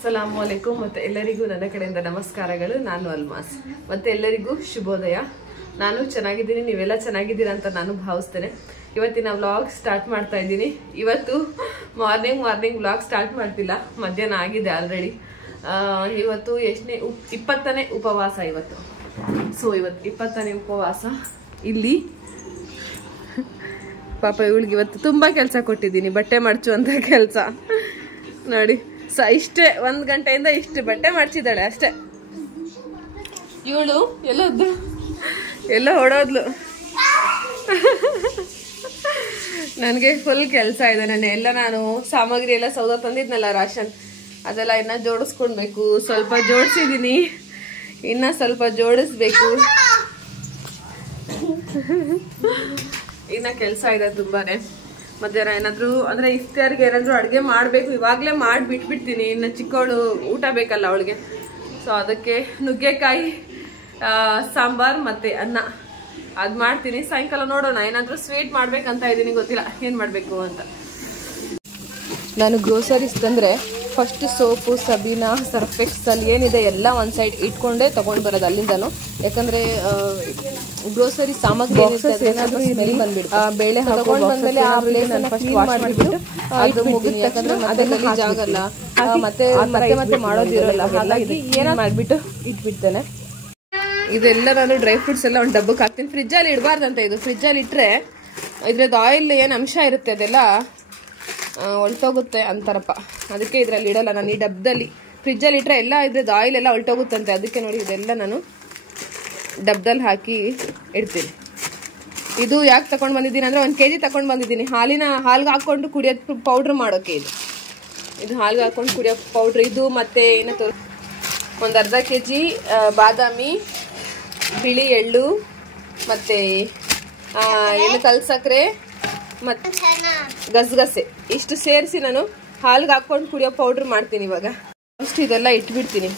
ಅಸ್ಸಲಾಮು ಅಲೈಕುಂ ಮತ್ತೆ ಎಲ್ಲರಿಗೂ ನನ್ನ ಕಡೆಯಿಂದ ನಮಸ್ಕಾರಗಳು. ನಾನು ಅಲ್ಮಾಸ್ ಮತ್ತೆ ಎಲ್ಲರಿಗೂ ಶುಭೋದಯ. ನಾನು ಚೆನ್ನಾಗಿದ್ದೀನಿ, ನೀವೆಲ್ಲ ಚೆನ್ನಾಗಿದ್ದೀರಾ ಅಂತ ನಾನು ಭಾವಿಸ್ತೇನೆ. ಇವತ್ತಿನ ವ್ಲಾಗ್ ಸ್ಟಾರ್ಟ್ ಮಾಡ್ತಾ ಇದ್ದೀನಿ. ಇವತ್ತು ಮಾರ್ನಿಂಗ್ ವ್ಲಾಗ್ ಸ್ಟಾರ್ಟ್ ಮಾಡ್ತಿಲ್ಲ, ಮಧ್ಯಾಹ್ನ ಆಗಿದೆ ಆಲ್ರೆಡಿ. ಇವತ್ತು 20ನೇ ಉಪವಾಸ ಇವತ್ತು. ಸೊ ಇವತ್ತು 20ನೇ ಉಪವಾಸ. ಇಲ್ಲಿ ಪಾಪ ಇವಳಿಗೆ ಇವತ್ತು ತುಂಬಾ ಕೆಲಸ ಕೊಟ್ಟಿದ್ದೀನಿ, ಬಟ್ಟೆ ಮಡ್ಚುವಂತ ಕೆಲಸ ನೋಡಿ. ಇಷ್ಟೇ 1 ಗಂಟೆಯಿಂದ ಇಷ್ಟು ಬಟ್ಟೆ ಮಡ್ಚಿದ್ದಾಳೆ ಅಷ್ಟೇ. ಇವಳು ಎಲ್ಲ ಹೊಡೋದ್ಲು. ನನಗೆ ಫುಲ್ ಕೆಲಸ ಇದೆ. ನಾನು ಸಾಮಗ್ರಿ ಎಲ್ಲ ಸೌದ ತಂದಿದ್ನಲ್ಲ, ರಾಷನ್, ಅದೆಲ್ಲ ಇನ್ನ ಜೋಡಿಸ್ಕೊಳ್ಬೇಕು. ಸ್ವಲ್ಪ ಜೋಡಿಸಿದೀನಿ, ಇನ್ನ ಸ್ವಲ್ಪ ಜೋಡಿಸ್ಬೇಕು. ಇನ್ನ ಕೆಲಸ ಇದೆ ತುಂಬಾನೇ. ಮಧ್ಯಾಹ್ನ ಏನಾದ್ರು ಅಂದ್ರೆ ಇಫ್ತಾರ್ಗೆ ಏನಾದ್ರು ಅಡುಗೆ ಮಾಡಬೇಕು. ಇವಾಗಲೇ ಮಾಡಿ ಬಿಟ್ಬಿಡ್ತೀನಿ, ಇನ್ನು ಚಿಕ್ಕವಳು ಊಟ ಬೇಕಲ್ಲ ಅವಳಿಗೆ. ಸೊ ಅದಕ್ಕೆ ನುಗ್ಗೆಕಾಯಿ ಸಾಂಬಾರ್ ಮತ್ತೆ ಅನ್ನ ಅದು ಮಾಡ್ತೀನಿ. ಸಾಯಂಕಾಲ ನೋಡೋಣ, ಏನಾದರೂ ಸ್ವೀಟ್ ಮಾಡ್ಬೇಕಂತ ಇದ್ದೀನಿ, ಗೊತ್ತಿಲ್ಲ ಏನು ಮಾಡಬೇಕು ಅಂತ. ನಾನು ಗ್ರೋಸರೀಸ್ ತಂದರೆ ಫಸ್ಟ್ ಸೋಪು, ಸಬೀನಾ, ಸರ್ಫೆಕ್ಸಲ್ ಏನಿದೆ ಎಲ್ಲ ಒಂದು ಸೈಡ್ ಇಟ್ಕೊಂಡೇ ತೊಗೊಂಡು ಬರೋದು ಅಲ್ಲಿಂದನು. ಯಾಕಂದರೆ ಗ್ರೋಸರಿ ಸಾಮಗ್ರಿ ಬೇಳೆ ತಗೊಂಡು ಬಂದಮೇಲೆ ಆ ಪ್ಲೇಸನ್ನು ಫಸ್ಟ್ ವಾಶ್ ಮಾಡಿಬಿಟ್ಟು ಅದು ಮುಗಿದ ತಕ್ಷಣ ಅದೆಲ್ಲ ಜಾಗಲ್ಲ, ಮತ್ತೆ ಮತ್ತೆ ಮಾಡೋದಿರಲ್ಲ. ಹಾಗಾಗಿ ಏನೋ ಮಾಡಿಬಿಟ್ಟು ಇಟ್ಬಿಡ್ತೇನೆ. ಇದೆಲ್ಲ ನಾನು ಡ್ರೈ ಫ್ರೂಟ್ಸ್ ಎಲ್ಲ ಒಂದು ಡಬ್ಬಕ್ಕೆ ಹಾಕ್ತೀನಿ. ಫ್ರಿಜ್ಜಲ್ಲಿ ಇಡಬಾರ್ದಂತ. ಇದು ಫ್ರಿಜ್ಜಲ್ಲಿ ಇಟ್ಟರೆ ಇದ್ರದ್ದು ಆಯಿಲ್ ಏನು ಅಂಶ ಇರುತ್ತೆ ಅದೆಲ್ಲ ಹೊಲ್ಟೋಗುತ್ತೆ ಅಂತಾರಪ್ಪ. ಅದಕ್ಕೆ ಇದರಲ್ಲಿ ಇಡಲ್ಲ ನಾನು. ಈ ಡಬ್ಬದಲ್ಲಿ ಫ್ರಿಜ್ಜಲ್ಲಿ ಇಟ್ಟರೆ ಎಲ್ಲ ಇದ್ರದ್ದು ಆಯಿಲ್ ಎಲ್ಲ ಹೊಲ್ಟೋಗುತ್ತಂತೆ. ಅದಕ್ಕೆ ನೋಡಿ ಇದೆಲ್ಲ ನಾನು ಡಬ್ಬದಲ್ಲಿ ಹಾಕಿ ಇಡ್ತೀನಿ. ಇದು ಯಾಕೆ ತಗೊಂಡು ಬಂದಿದ್ದೀನಿ ಅಂದರೆ 1 kg ತಗೊಂಡು ಬಂದಿದ್ದೀನಿ. ಹಾಲ್ಗೆ ಹಾಕ್ಕೊಂಡು ಕುಡಿಯೋದು ಪೌಡ್ರ್ ಮಾಡೋಕ್ಕೆ. ಇದು ಹಾಲ್ಗೆ ಹಾಕ್ಕೊಂಡು ಕುಡಿಯೋ ಪೌಡ್ರ್ ಇದು. ಮತ್ತು ಏನು ಒಂದು ಅರ್ಧ kg ಬಾದಾಮಿ, ಬಿಳಿ ಎಳ್ಳು, ಮತ್ತು ಎಳ್ಳು ಕಲ್ಸಕ್ರೆ ಮತ್ತು ಗಸಗಸೆ ಇಷ್ಟು ಸೇರಿಸಿ ನಾನು ಹಾಲ್ಗೆ ಹಾಕೊಂಡು ಕುಡಿಯೋ ಪೌಡ್ರ್ ಮಾಡ್ತೀನಿ. ಇವಾಗ ಅಷ್ಟು ಇದೆಲ್ಲ ಇಟ್ಬಿಡ್ತೀನಿ.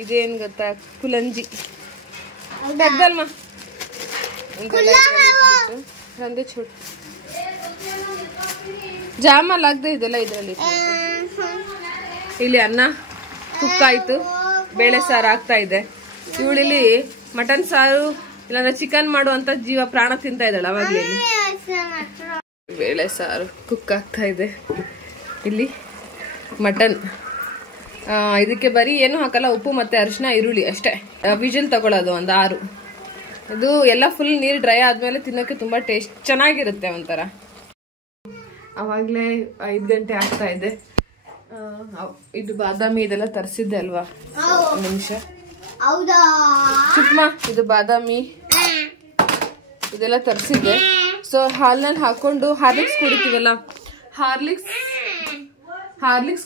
ಇದೇನು ಗೊತ್ತಾ, ಕುಲಂಜಿ ದಲ್ಮಾ ಒಂದೇ ಚೂಟ್ ಜಾಮಲ್ ಆಗದೆ ಇದೆಲ್ಲ ಇದರಲ್ಲಿ. ಇಲ್ಲಿ ಅನ್ನ ಕುಕ್ ಆಯ್ತು, ಬೇಳೆ ಸಾರು ಆಗ್ತಾ ಇದೆ. ಇವಳಿಲ್ಲಿ ಮಟನ್ ಸಾರು ಇಲ್ಲಾಂದ್ರೆ ಚಿಕನ್ ಮಾಡುವಂತ ಜೀವ ಪ್ರಾಣ ತಿಂತಾ ಇದ್ದಾಳೆ. ಅವಾಗಲೇ ಬೇಳೆ ಸಾರು ಕುಕ್ ಆಗ್ತಾ ಇದೆ. ಇಲ್ಲಿ ಮಟನ್, ಇದಕ್ಕೆ ಬರೀ ಏನು ಹಾಕಲ್ಲ, ಉಪ್ಪು ಮತ್ತೆ ಅರಿಶಿನ, ಈರುಳ್ಳಿ ಅಷ್ಟೇ. ವಿಜಿಲ್ ತಗೊಳ್ಳೋದು ಒಂದು 6. ಇದು ಎಲ್ಲ ಫುಲ್ ನೀರು ಡ್ರೈ ಆದ್ಮೇಲೆ ತಿನ್ನೋಕೆ ತುಂಬಾ ಟೇಸ್ಟ್ ಚೆನ್ನಾಗಿರುತ್ತೆ ಒಂಥರ. ಅವಾಗಲೇ 5 ಗಂಟೆ ಆಗ್ತಾ ಇದೆ. ಇದು ಬಾದಾಮಿ ಇದೆಲ್ಲ ತರಿಸಿದ್ದೆ ಅಲ್ವಾ, ಒಂದು ನಿಮಿಷ ಚಿಕ್ಕಮ್ಮ. ಇದು ಬಾದಾಮಿ ಇದೆಲ್ಲ ತರಿಸಿದ್ದೆ. ಸೊ ಹಾಲ್ನಲ್ಲಿ ಹಾಕೊಂಡು ಹಾರ್ಲಿಕ್ಸ್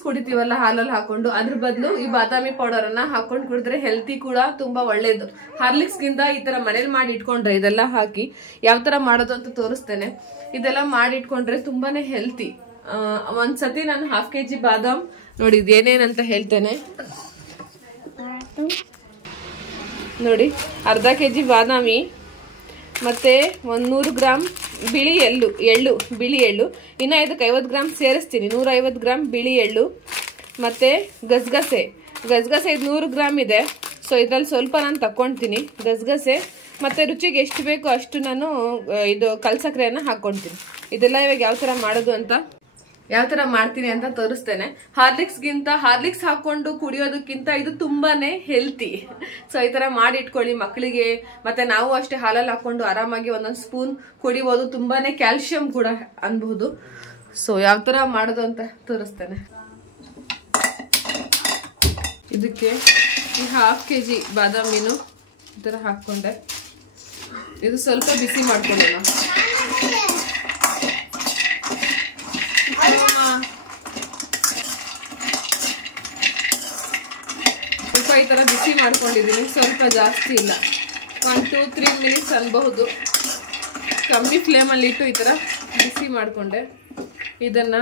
ಕುಡಿತೀವಲ್ಲ ಹಾಲಲ್ಲಿ ಹಾಕೊಂಡು, ಅದ್ರ ಬದಲು ಈ ಬಾದಾಮಿ ಪೌಡರ್ ಅನ್ನ ಹಾಕೊಂಡು ಕುಡಿದ್ರೆ ಹೆಲ್ತಿ ಕೂಡ ತುಂಬಾ ಒಳ್ಳೇದು. ಹಾರ್ಲಿಕ್ಸ್ ಗಿಂತ ಈ ತರ ಮನೇಲಿ ಮಾಡಿ ಇಟ್ಕೊಂಡ್ರೆ, ಇದೆಲ್ಲ ಹಾಕಿ ಯಾವ ತರ ಮಾಡೋದು ಅಂತ ತೋರಿಸ್ತೇನೆ. ಇದೆಲ್ಲ ಮಾಡಿ ಇಟ್ಕೊಂಡ್ರೆ ತುಂಬಾನೇ ಹೆಲ್ತಿ. ಒಂದ್ಸತಿ ನಾನು 1/2 kg ಬಾದಾಮ್ ನೋಡಿ, ಇದೇನೇನಂತ ಹೇಳ್ತೇನೆ ನೋಡಿ. ಅರ್ಧ kg ಬಾದಾಮಿ, ಮತ್ತೆ 100 ಗ್ರಾಮ್ ಬಿಳಿ ಎಳ್ಳು, ಇನ್ನು ಇದಕ್ಕೆ 50 ಗ್ರಾಮ್ ಸೇರಿಸ್ತೀನಿ. 150 ಗ್ರಾಮ್ ಬಿಳಿ ಎಳ್ಳು, ಮತ್ತೆ ಗಸಗಸೆ ಇದು 100 ಗ್ರಾಮ್ ಇದೆ. ಸೊ ಇದ್ರಲ್ಲಿ ಸ್ವಲ್ಪ ನಾನು ತಕ್ಕೊಳ್ತೀನಿ ಗಸಗಸೆ. ಮತ್ತೆ ರುಚಿಗೆ ಎಷ್ಟು ಬೇಕೋ ಅಷ್ಟು ನಾನು ಇದು ಕಲ್ಸಕ್ರೆಯನ್ನು ಹಾಕ್ಕೊಳ್ತೀನಿ. ಇದೆಲ್ಲ ಇವಾಗ ಯಾವ ಥರ ಮಾಡ್ತೀನಿ ಅಂತ ತೋರಿಸ್ತೇನೆ. ಹಾರ್ಲಿಕ್ಸ್ ಹಾಕೊಂಡು ಕುಡಿಯೋದಕ್ಕಿಂತ ಇದು ತುಂಬಾನೇ ಹೆಲ್ತಿ. ಸೊ ಈ ತರ ಮಾಡಿ ಇಟ್ಕೊಳ್ಳಿ ಮಕ್ಕಳಿಗೆ. ಮತ್ತೆ ನಾವು ಅಷ್ಟೇ ಹಾಲಲ್ಲಿ ಹಾಕೊಂಡು ಆರಾಮಾಗಿ 1 ಸ್ಪೂನ್ ಕುಡಿಬೋದು. ತುಂಬಾನೇ ಕ್ಯಾಲ್ಸಿಯಂ ಕೂಡ ಅನ್ಬಹುದು. ಸೊ ಯಾವ ತರ ಮಾಡೋದು ಅಂತ ತೋರಿಸ್ತೇನೆ. ಇದಕ್ಕೆ ಈ 1/2 kg ಬಾದಾಮಿನು ಈ ತರ ಹಾಕೊಂಡೆ. ಇದು ಸ್ವಲ್ಪ ಬಿಸಿ ಮಾಡ್ಕೊಳ್ಳೋಣ. ಸ್ವಲ್ಪ ಈ ತರ ಬಿಸಿ ಮಾಡ್ಕೊಂಡಿದ್ದೀನಿ, ಸ್ವಲ್ಪ ಜಾಸ್ತಿ ಇಲ್ಲ, 1-2-3 ಮಿನಿಟ್ಸ್ ಅನ್ಬಹುದು. ಕಮ್ಮಿ ಫ್ಲೇಮಲ್ಲಿ ಇಟ್ಟು ಈ ತರ ಬಿಸಿ ಮಾಡ್ಕೊಂಡೆ. ಇದನ್ನ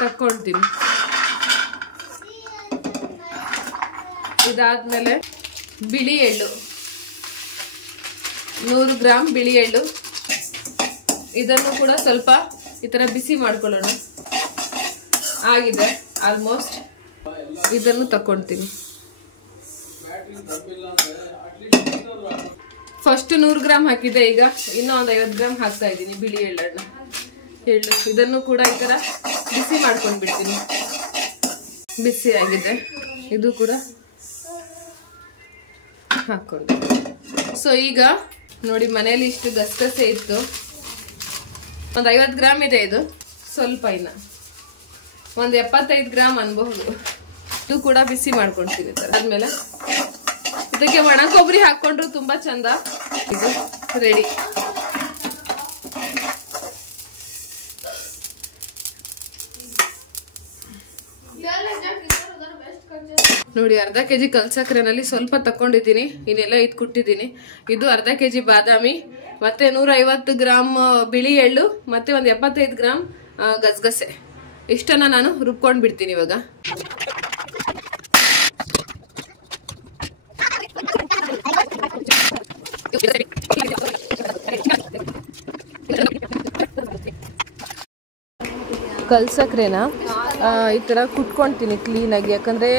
ತಕ್ಕೊಳ್ತೀನಿ. ಇದಾದ್ಮೇಲೆ ಬಿಳಿ ಎಳ್ಳು 100 ಗ್ರಾಮ್ ಬಿಳಿ ಎಳ್ಳು, ಇದನ್ನು ಕೂಡ ಸ್ವಲ್ಪ ಈ ತರ ಬಿಸಿ ಮಾಡ್ಕೊಳ್ಳೋಣ. ಆಗಿದೆ ಆಲ್ಮೋಸ್ಟ್. ಇದನ್ನು ತಕೊಳ್ತೀನಿ. ಫಸ್ಟ್ 100 ಗ್ರಾಮ್ ಹಾಕಿದೆ, ಈಗ ಇನ್ನೂ ಒಂದು 50 ಗ್ರಾಮ್ ಹಾಕ್ತಾ ಇದ್ದೀನಿ ಬಿಳಿ ಎಳ್ಳನ್ನು. ಇದನ್ನು ಕೂಡ ಈ ತರ ಬಿಸಿ ಮಾಡ್ಕೊಂಡು ಬಿಡ್ತೀನಿ. ಬಿಸಿ ಆಗಿದೆ, ಇದು ಕೂಡ ಹಾಕೊಂಡು. ಸೊ ಈಗ ನೋಡಿ, ಮನೆಯಲ್ಲಿ ಇಷ್ಟು ಗಸಗಸೆ ಇತ್ತು, ಒಂದು 50 ಗ್ರಾಮ್ ಇದೆ. ಇದು ಸ್ವಲ್ಪ ಇನ್ನ ಒಂದು 75 ಗ್ರಾಮ್ ಅನ್ಬಹುದು. ಇದು ಕೂಡ ಬಿಸಿ ಮಾಡ್ಕೊಳ್ತೀವಿ. ಅದಾದ್ಮೇಲೆ ಇದಕ್ಕೆ ಒಣ ಕೊಬ್ಬರಿ ಹಾಕೊಂಡ್ರು ತುಂಬಾ ಚಂದ. ಇದು ರೆಡಿ. ನೋಡಿ, ಅರ್ಧ ಕೆಜಿ ಕಲ್ಸಕ್ರೆನಲ್ಲಿ ಸ್ವಲ್ಪ ತಕೊಂಡಿದ್ದೀನಿ, ಇನ್ನೆಲ್ಲ ಇದು ಕುಟ್ಟಿದ್ದೀನಿ. ಇದು ಅರ್ಧ ಕೆಜಿ ಬಾದಾಮಿ, ಮತ್ತೆ 150 ಗ್ರಾಮ್ ಬಿಳಿ ಎಳ್ಳು, ಮತ್ತೆ ಒಂದು 75 ಗ್ರಾಮ್ ಗಸಗಸೆ. ಇಷ್ಟನ್ನ ನಾನು ರುಬ್ಕೊಂಡ್ ಬಿಡ್ತೀನಿ ಇವಾಗ. ಕಲ್ಸಕ್ರೆನ ಈ ತರ ಕುಟ್ಕೊಂತೀನಿ ಕ್ಲೀನಾಗಿ, ಯಾಕಂದ್ರೆ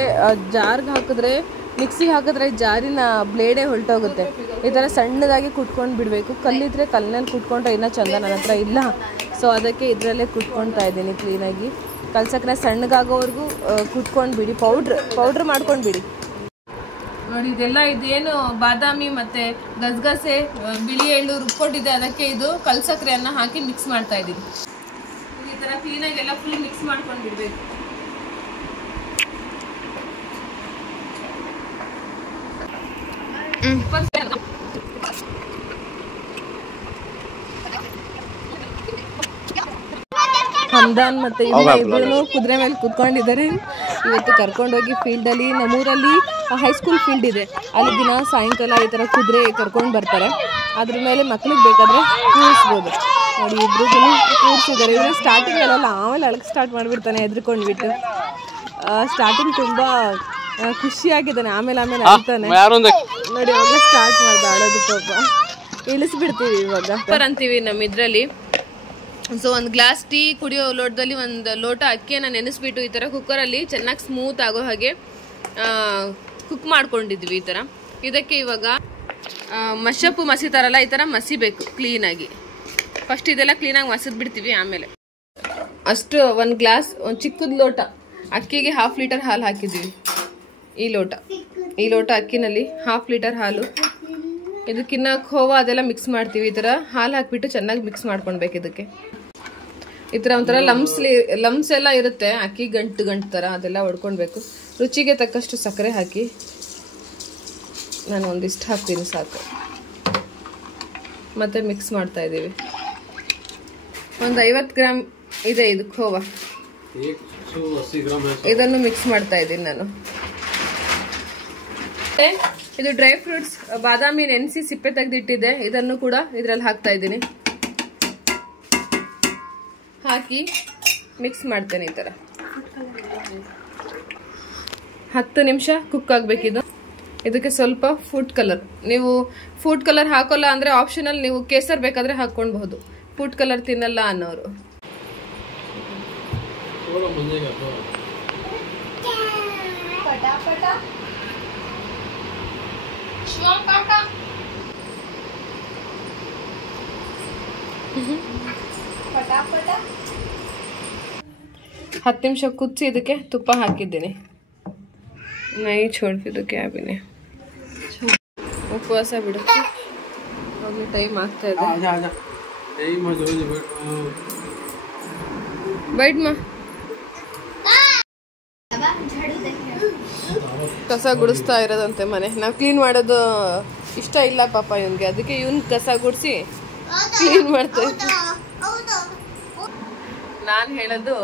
ಜಾರ್ಗೆ ಹಾಕಿದ್ರೆ, ಮಿಕ್ಸಿಗೆ ಹಾಕಿದ್ರೆ ಜಾರಿನ ಬ್ಲೇಡೇ ಹೊರಟೋಗುತ್ತೆ. ಈ ತರ ಸಣ್ಣದಾಗಿ ಕುಟ್ಕೊಂಡು ಬಿಡಬೇಕು. ಕಲ್ಲಿದ್ರೆ ಕಲ್ಲಿನಲ್ಲಿ ಕುಟ್ಕೊಂಡ್ರೆ ಇನ್ನೂ ಚಂದ. ನನ್ನ ಹತ್ರ ಇಲ್ಲ, ಸೊ ಅದಕ್ಕೆ ಇದರಲ್ಲೇ ಕುಟ್ಕೊಳ್ತಾ ಇದ್ದೀನಿ ಕ್ಲೀನಾಗಿ. ಕಲ್ಸಕ್ರೆ ಸಣ್ಣಗಾಗೋವರೆಗೂ ಕುಟ್ಕೊಂಡು ಬಿಡಿ, ಪೌಡ್ರ್ ಮಾಡ್ಕೊಂಡು ಬಿಡಿ. ನೋಡಿ, ಇದೆಲ್ಲ ಇದೇನು ಬಾದಾಮಿ ಮತ್ತೆ ಗಸಗಸೆ ಬಿಳಿ ಎಳ್ಳು ರುಬ್ಕೊಂಡಿದೆ, ಅದಕ್ಕೆ ಇದು ಕಲ್ಸಕ್ರೆಯನ್ನ ಹಾಕಿ ಮಿಕ್ಸ್ ಮಾಡ್ತಾ ಇದ್ದೀನಿ. ಈ ತರ ಕ್ಲೀನಾಗಿ ಎಲ್ಲ ಫುಲ್ ಮಿಕ್ಸ್ ಮಾಡ್ಕೊಂಡು ಬಿಡ್ಬೇಕು. ಹಮ್ದಾನ್ ಮತ್ತೆ ಇಬ್ರು ಕುದುರೆ ಮೇಲೆ ಕುತ್ಕೊಂಡಿದ್ದಾರೆ. ಇವತ್ತು ಕರ್ಕೊಂಡೋಗಿ ಫೀಲ್ಡಲ್ಲಿ, ನಮ್ಮೂರಲ್ಲಿ ಹೈಸ್ಕೂಲ್ ಫೀಲ್ಡ್ ಇದೆ, ಅಲ್ಲಿ ದಿನ ಸಾಯಂಕಾಲ ಈ ಥರ ಕುದುರೆ ಕರ್ಕೊಂಡು ಬರ್ತಾರೆ. ಅದ್ರ ಮೇಲೆ ಮಕ್ಳಿಗೆ ಬೇಕಾದರೆ ಕೂರಿಸ್ಬೋದು. ನೋಡಿ, ಇಬ್ರು ಕೂರಿಸಿದ್ದಾರೆ. ಇವರು ಸ್ಟಾರ್ಟಿಂಗ್ ಎಲ್ಲ ಆಮೇಲೆ ಅಳಕ್ಕೆ ಸ್ಟಾರ್ಟ್ ಮಾಡಿಬಿಡ್ತಾನೆ ಹೆದ್ರಿಕೊಂಡ್ಬಿಟ್ಟು. ಸ್ಟಾರ್ಟಿಂಗ್ ತುಂಬ ಖುಷಿಯಾಗಿದ್ದಾನೆ, ಆಮೇಲೆ ಅಳ್ತಾನೆ. ನೋಡಿ, ಅವಾಗ ಸ್ಟಾರ್ಟ್ ಮಾಡ್ದೆ ಆಡೋದು. ಪಾಪ ಇಳಿಸ್ಬಿಡ್ತೀವಿ ಇವಾಗ ಅಂತೀವಿ ನಮ್ಮ ಇದರಲ್ಲಿ. ಸೊ ಒಂದು ಗ್ಲಾಸ್ ಟೀ ಕುಡಿಯೋ ಲೋಟದಲ್ಲಿ ಒಂದು ಲೋಟ ಅಕ್ಕಿಯನ್ನು ನೆನೆಸ್ಬಿಟ್ಟು ಈ ಥರ ಕುಕ್ಕರಲ್ಲಿ ಚೆನ್ನಾಗಿ ಸ್ಮೂತ್ ಆಗೋ ಹಾಗೆ ಕುಕ್ ಮಾಡ್ಕೊಂಡಿದ್ವಿ ಈ ಥರ. ಇದಕ್ಕೆ ಇವಾಗ ಮಶಪ್ಪು ಮಸಿತಾರಲ್ಲ, ಈ ಥರ ಮಸಿಬೇಕು ಕ್ಲೀನಾಗಿ. ಫಸ್ಟ್ ಇದೆಲ್ಲ ಕ್ಲೀನಾಗಿ ಮಸಿದ್ ಬಿಡ್ತೀವಿ. ಆಮೇಲೆ ಅಷ್ಟು ಒಂದು ಗ್ಲಾಸ್, ಒಂದು ಚಿಕ್ಕದ ಲೋಟ ಅಕ್ಕಿಗೆ 1/2 ಲೀಟರ್ ಹಾಲು ಹಾಕಿದ್ದೀವಿ. ಈ ಲೋಟ ಅಕ್ಕಿನಲ್ಲಿ 1/2 ಲೀಟರ್ ಹಾಲು. ಇದಕ್ಕಿನ್ನ ಖೋವಾ ಅದೆಲ್ಲ ಮಿಕ್ಸ್ ಮಾಡ್ತೀವಿ. ಈ ಥರ ಹಾಲು ಹಾಕಿಬಿಟ್ಟು ಚೆನ್ನಾಗಿ ಮಿಕ್ಸ್ ಮಾಡ್ಕೊಳ್ಬೇಕು. ಇದಕ್ಕೆ ಈ ಥರ ಒಂಥರ ಲಮ್ಸ್ ಎಲ್ಲ ಇರುತ್ತೆ, ಅಕ್ಕಿ ಗಂಟು ಥರ, ಅದೆಲ್ಲ ಹೊಡ್ಕೊಳ್ಬೇಕು. ರುಚಿಗೆ ತಕ್ಕಷ್ಟು ಸಕ್ಕರೆ ಹಾಕಿ, ನಾನು ಒಂದಿಷ್ಟು ಹಾಕ್ತೀನಿ ಸಾಕು. ಮತ್ತೆ ಮಿಕ್ಸ್ ಮಾಡ್ತಾ ಇದ್ದೀವಿ. ಒಂದು 50 ಗ್ರಾಮ್ ಇದೆ ಇದು ಖೋವಾ, ಇದನ್ನು ಮಿಕ್ಸ್ ಮಾಡ್ತಾ ಇದ್ದೀನಿ ನಾನು. ಇದು ಡ್ರೈ ಫ್ರೂಟ್ಸ್ ಬಾದಾಮಿ ನೆನೆಸಿ ಸಿಪ್ಪೆ ತೆಗೆದಿಟ್ಟಿದೆ, ಇದನ್ನು ಕೂಡ ಇದರಲ್ಲಿ ಹಾಕ್ತಾ ಇದ್ದೀನಿ. ಹಾಕಿ ಮಿಕ್ಸ್ ಮಾಡ್ತೇನೆ. ಈ ಥರ 10 ನಿಮಿಷ ಕುಕ್ ಆಗಬೇಕಿದು. ಇದಕ್ಕೆ ಸ್ವಲ್ಪ ಫುಡ್ ಕಲರ್, ನೀವು ಫುಡ್ ಕಲರ್ ಹಾಕೋಲ್ಲ ಅಂದರೆ ಆಪ್ಷನಲ್, ನೀವು ಕೇಸರ್ ಬೇಕಾದರೆ ಹಾಕ್ಕೊಳ್ಬಹುದು. ಫುಡ್ ಕಲರ್ ತಿನ್ನಲ್ಲ ಅನ್ನೋರು. ಹತ್ತು ನಿಮಿಷ ಕುದಿಸಿ ಇದಕ್ಕೆ ತುಪ್ಪ ಹಾಕಿದ್ದೀನಿ. ನೈ छोड़ ಕ್ಯಾಬಿನೆ ಉಪವಾಸ ಬಿಡುತ್ತೆ. ಹೋಗಿ ಟೈಮ್ ಆಗ್ತಾ ಇದೆ. ಬೈಟ್ ಮಾ. ಕಸ ಗುಡಿಸ್ತಾ ಇರೋದಂತೆ ಮನೆ. ನಾವು ಕ್ಲೀನ್ ಮಾಡೋದು ಇಷ್ಟ ಇಲ್ಲ ಪಾಪ ಇವನ್ಗೆ, ಅದಕ್ಕೆ ಇವನ್ ಕಸ ಗುಡಿಸಿ ಕ್ಲೀನ್ ಮಾಡ್ತೇವೆ. ನಾನು ಹೇಳೋದು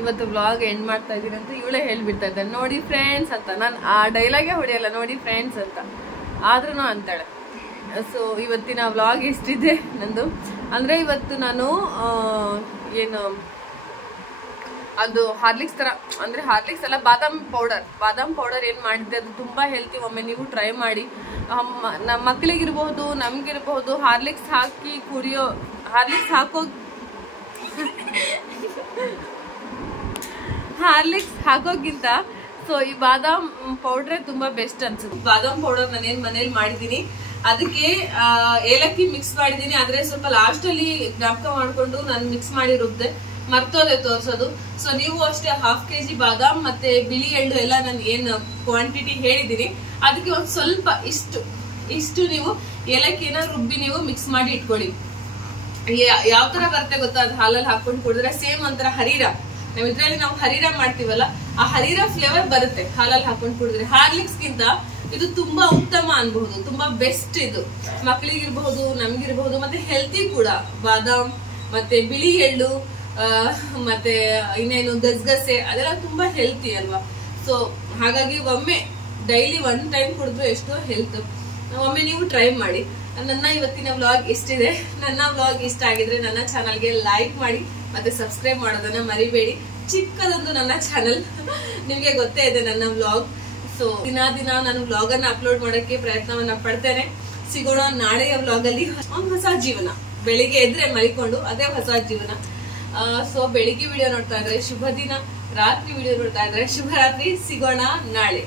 ಇವತ್ತು ವ್ಲಾಗ್ ಎಂಡ್ ಮಾಡ್ತಾ ಇದ್ದೀನಿ ಅಂತ ಇವಳೇ ಹೇಳ್ಬಿಡ್ತಾ ಇದ್ದಾಳೆ, ನೋಡಿ ಫ್ರೆಂಡ್ಸ್ ಅಂತ. ನಾನು ಆ ಡೈಲಾಗೇ ಹೊಡೆಯಲ್ಲ, ನೋಡಿ ಫ್ರೆಂಡ್ಸ್ ಅಂತ, ಆದ್ರೂ ಅಂತಾಳೆ. ಸೊ ಇವತ್ತಿನ ವ್ಲಾಗ್ ಎಷ್ಟಿದೆ ನಂದು ಅಂದರೆ, ಇವತ್ತು ನಾನು ಏನು ಅದು ಹಾರ್ಲಿಕ್ಸ್ ಥರ, ಅಂದರೆ ಹಾರ್ಲಿಕ್ಸ್ ಅಲ್ಲ, ಬಾದಾಮ್ ಪೌಡರ್ ಏನು ಮಾಡಿದ್ದೆ, ಅದು ತುಂಬ ಹೆಲ್ತಿ. ಒಮ್ಮೆ ನೀವು ಟ್ರೈ ಮಾಡಿ. ನಮ್ಮ ಮಕ್ಕಳಿಗಿರ್ಬಹುದು ನಮಗಿರ್ಬಹುದು ಹಾರ್ಲಿಕ್ಸ್ ಹಾಕಿ ಕುಡಿಯೋ, ಹಾರ್ಲಿಕ್ಸ್ ಹಾಕೋಕ್ಕಿಂತ ಸೊ ಈ ಬಾದಾಮ್ ಪೌಡ್ರೆ ತುಂಬಾ ಬೆಸ್ಟ್ ಅನ್ಸುತ್ತೆ. ಬಾದಾಮ್ ಪೌಡರ್ ನಾನೇನ್ ಮನೇಲಿ ಮಾಡಿದೀನಿ, ಅದಕ್ಕೆ ಏಲಕ್ಕಿ ಮಿಕ್ಸ್ ಮಾಡಿದೀನಿ. ಆದ್ರೆ ಸ್ವಲ್ಪ ಲಾಸ್ಟ್ ಅಲ್ಲಿ ಜ್ಞಾಪಕ ಮಾಡ್ಕೊಂಡು ನಾನು ಮಿಕ್ಸ್ ಮಾಡಿ ರುಬ್ದೆ, ಮರ್ತೋದೆ ತೋರ್ಸೋದು. ಸೊ ನೀವು ಅಷ್ಟೇ 1/2 kg ಬಾದಾಮ್ ಮತ್ತೆ ಬಿಳಿ ಎಳ್ಳು ಎಲ್ಲ ನಾನು ಏನ್ ಕ್ವಾಂಟಿಟಿ ಹೇಳಿದೀನಿ ಅದಕ್ಕೆ ಒಂದ್ ಸ್ವಲ್ಪ ಇಷ್ಟು ನೀವು ಏಲಕ್ಕಿನ ರುಬ್ಬಿ ನೀವು ಮಿಕ್ಸ್ ಮಾಡಿ ಇಟ್ಕೊಳ್ಳಿ. ಯಾವ ತರ ಬರುತ್ತೆ ಗೊತ್ತಾ, ಅದು ಹಾಲಲ್ಲಿ ಹಾಕೊಂಡು ಕುಡಿದ್ರೆ ಸೇಮ್ ಒಂಥರ ಹರೀರ, ನಾವ್ ಇದ್ರಲ್ಲಿ ನಾವು ಹರೀರ ಮಾಡ್ತೀವಲ್ಲ ಆ ಹರೀರ ಫ್ಲೇವರ್ ಬರುತ್ತೆ ಹಾಲಲ್ಲಿ ಹಾಕೊಂಡು ಕುಡಿದ್ರೆ. ಹಾರ್ಲಿಕ್ಸ್ ಗಿಂತ ಇದು ತುಂಬಾ ಉತ್ತಮ ಅನ್ಬಹುದು, ತುಂಬಾ ಬೆಸ್ಟ್ ಇದು. ಮಕ್ಕಳಿಗಿರ್ಬಹುದು, ನಮ್ಗಿರ್ಬಹುದು, ಮತ್ತೆ ಹೆಲ್ತಿ ಕೂಡ. ಬಾದಾಮ್ ಮತ್ತೆ ಬಿಳಿ ಎಳ್ಳು ಮತ್ತೆ ಇನ್ನೇನು ಗಸಗಸೆ ಅದೆಲ್ಲ ತುಂಬಾ ಹೆಲ್ತಿ ಅಲ್ವಾ. ಸೊ ಹಾಗಾಗಿ ಒಮ್ಮೆ ಡೈಲಿ 1 ಟೈಮ್ ಕುಡಿದ್ರು ಎಷ್ಟೋ ಹೆಲ್ತ್. ಒಮ್ಮೆ ನೀವು ಟ್ರೈ ಮಾಡಿ. ನನ್ನ ಇವತ್ತಿನ ವ್ಲಾಗ್ ಇಷ್ಟಿದೆ. ನನ್ನ ವ್ಲಾಗ್ ಇಷ್ಟ ಆಗಿದ್ರೆ ನನ್ನ ಚಾನಲ್ಗೆ ಲೈಕ್ ಮಾಡಿ ಮತ್ತೆ ಸಬ್ಸ್ಕ್ರೈಬ್ ಮಾಡೋದನ್ನ ಮರಿಬೇಡಿ. ಚಿಕ್ಕದೊಂದು ನನ್ನ ಚಾನಲ್, ನಿಮ್ಗೆ ಗೊತ್ತೇ ಇದೆ ನನ್ನ ವ್ಲಾಗ್. ಸೊ ದಿನ ನಾನು ವ್ಲಾಗ್ ಅನ್ನ ಅಪ್ಲೋಡ್ ಮಾಡಕ್ಕೆ ಪ್ರಯತ್ನವನ್ನ ಪಡ್ತೇನೆ. ಸಿಗೋಣ ನಾಳೆಯ ವ್ಲಾಗ್ ಅಲ್ಲಿ. ಒಂದು ಹೊಸ ಜೀವನ, ಬೆಳಿಗ್ಗೆ ಎದ್ರೆ ಮಲಿಕೊಂಡು ಅದೇ ಹೊಸ ಜೀವನ. ಸೊ ಬೆಳಿಗ್ಗೆ ವಿಡಿಯೋ ನೋಡ್ತಾ ಇದ್ರೆ ಶುಭ ದಿನ, ರಾತ್ರಿ ವಿಡಿಯೋ ನೋಡ್ತಾ ಇದ್ರೆ ಶುಭ ರಾತ್ರಿ. ಸಿಗೋಣ ನಾಳೆ.